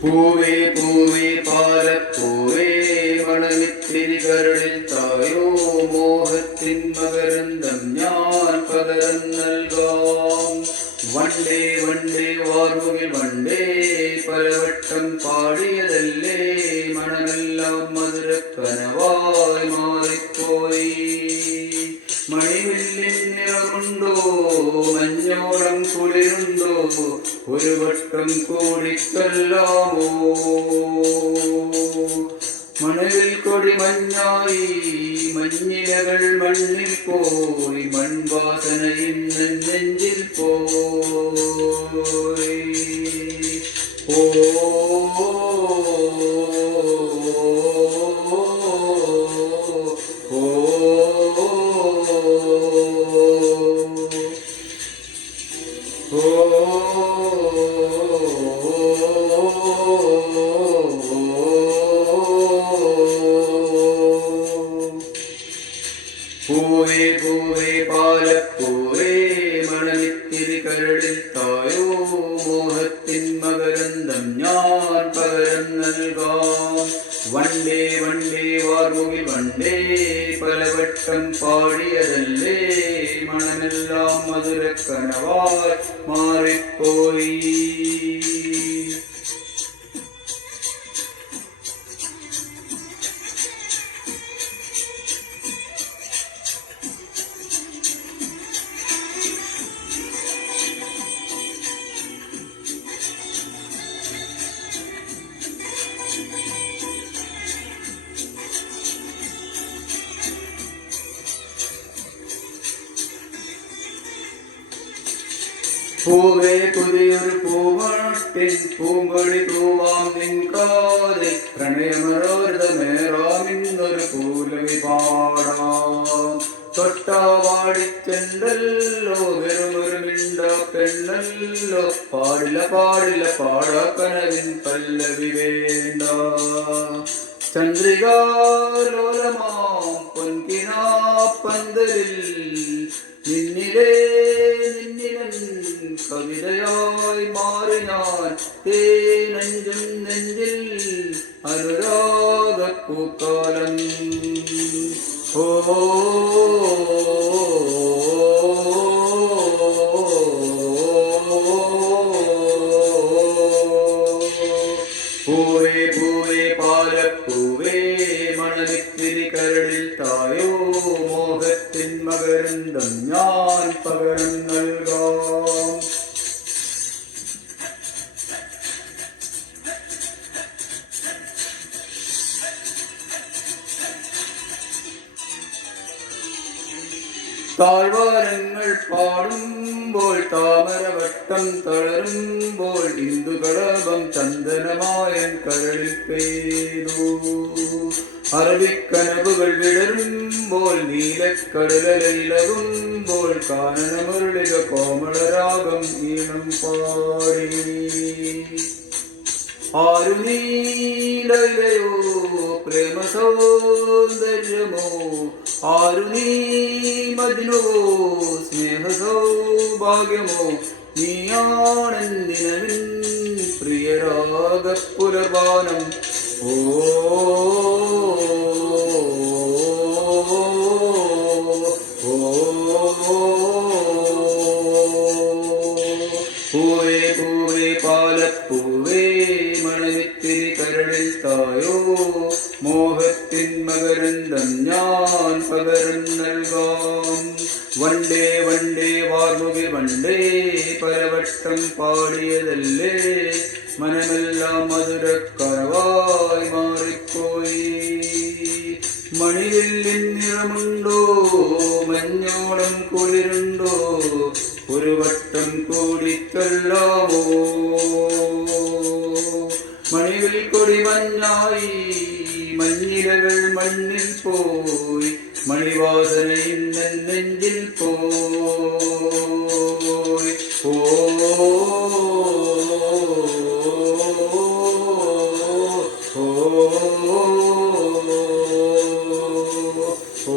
പൂവേ പൂവേ പാലപ്പൂവേ മണമിത്തിരി കരളിൽ തായോ മോഹത്തിൻ മകരന്തം ഞാൻ പകരം നൽകാം. വണ്ടേ വണ്ടേ വാർമുകിൽ വണ്ടേ പലവട്ടം പാടിയതല്ലേ മണമെല്ലാം മധുരക്കനവായി മാറിപ്പോയി. മണിവില്ലിൻ നിറമുണ്ടോ മഞ്ഞോളം കുളിരുണ്ടോ ഒരു വട്ടം കൂടിക്കല്ലാമോ. മണവിൽ കൊടി മഞ്ഞായി മഞ്ഞിലകൾ മണ്ണിൽ പോയി മൺവാസന ഇന്ന് നെഞ്ചിൽ പോയി. ഓ പൂവേ പൂവേ പാലപ്പൂവേ മണമിത്തിരി കരളിൽ തായോ മോഹത്തിൻ മകരന്തം ഞാൻ പകരം നൽകാം. വണ്ടേ വണ്ടേ വാർമുകിൽ വണ്ടേ പലവട്ടം പാടിയതല്ലേ മണമെല്ലാം മധുരക്കനവായി മാറിപ്പോയി. പൂവേ പുതിയൊരു പൂവാട്ടിൻ പൂങ്കൊടി തൂവാം നിൻകാതെ പ്രണയമനോരഥമേറാമിന്നൊരു പൂലവി പാടാം. തൊട്ടാവാടിച്ചെണ്ടല്ലോ വെറുമൊരു മിണ്ട പെണ്ണല്ലോ പാടില്ല പാടില്ല പാടാക്കനവിൻ പല്ലവി വേണ്ട. ചന്ദ്രികാലോലമാം പൊൻകിനാ പന്തലിൽ നിന്നിലേ നിന്നിലൻ കവിതയായി മാറി ഞാൻ തേനഞ്ചും നെഞ്ചിൽ അനുരാഗപ്പൂക്കാലം. ഓ പൂവേ പൂവേ പാലപ്പൂവേ മണമിത്തിരി കരളിൽ തായോ മോഹത്തിൻ മകരന്തം ഞാൻ പകരം നൽകാം. താഴ്വാരങ്ങൾ പാടുമ്പോൾ താമരവട്ടം തളരുമ്പോൾ ഇന്ദുകളഭം ചന്ദനമായൻ കരളിൽ പെയ്തു. അറബിക്കനവുകൾ വിടരുമ്പോൾ നീലക്കടലയിലകുമ്പോൾ കാനനമുരളിക കോമളരാഗം ഈണം പാടി. ആരു നീലയോ പ്രേമ സൗന്ദര്യമോ ആരു നീ മജ്നുവോ സ്നേഹ സൗഭാഗ്യമോ നീയാണെന്നിനവിൻ പ്രിയരാഗപ്പുലപാനം. ഓ പൂവേ പൂവേ പാലപ്പൂവേ മണമിത്തിരി കരളിൽ തായോ മോഹത്തിൻ മകരന്തം ഞാൻ പകരം നൽകാം. വണ്ടേ വണ്ടേ വാർമുകിൽ വണ്ടേ പലവട്ടം പാടിയതല്ലേ മനമെല്ലാം മധുരക്കനവായി മാറിപ്പോയി. മണിവില്ലിൻ നിറമുണ്ടോ മഞ്ഞോളം കുളിരുണ്ടോ ഒരു വട്ടം കൂടിക്കല്ലാമോ. മണിവിൽ കൊടി മഞ്ഞായി മഞ്ഞിലകൾ മണ്ണിൽ പോയി മണിവാസന ഇന്ന് നെഞ്ചിൽ പോയി. ഓ ഓ ഓ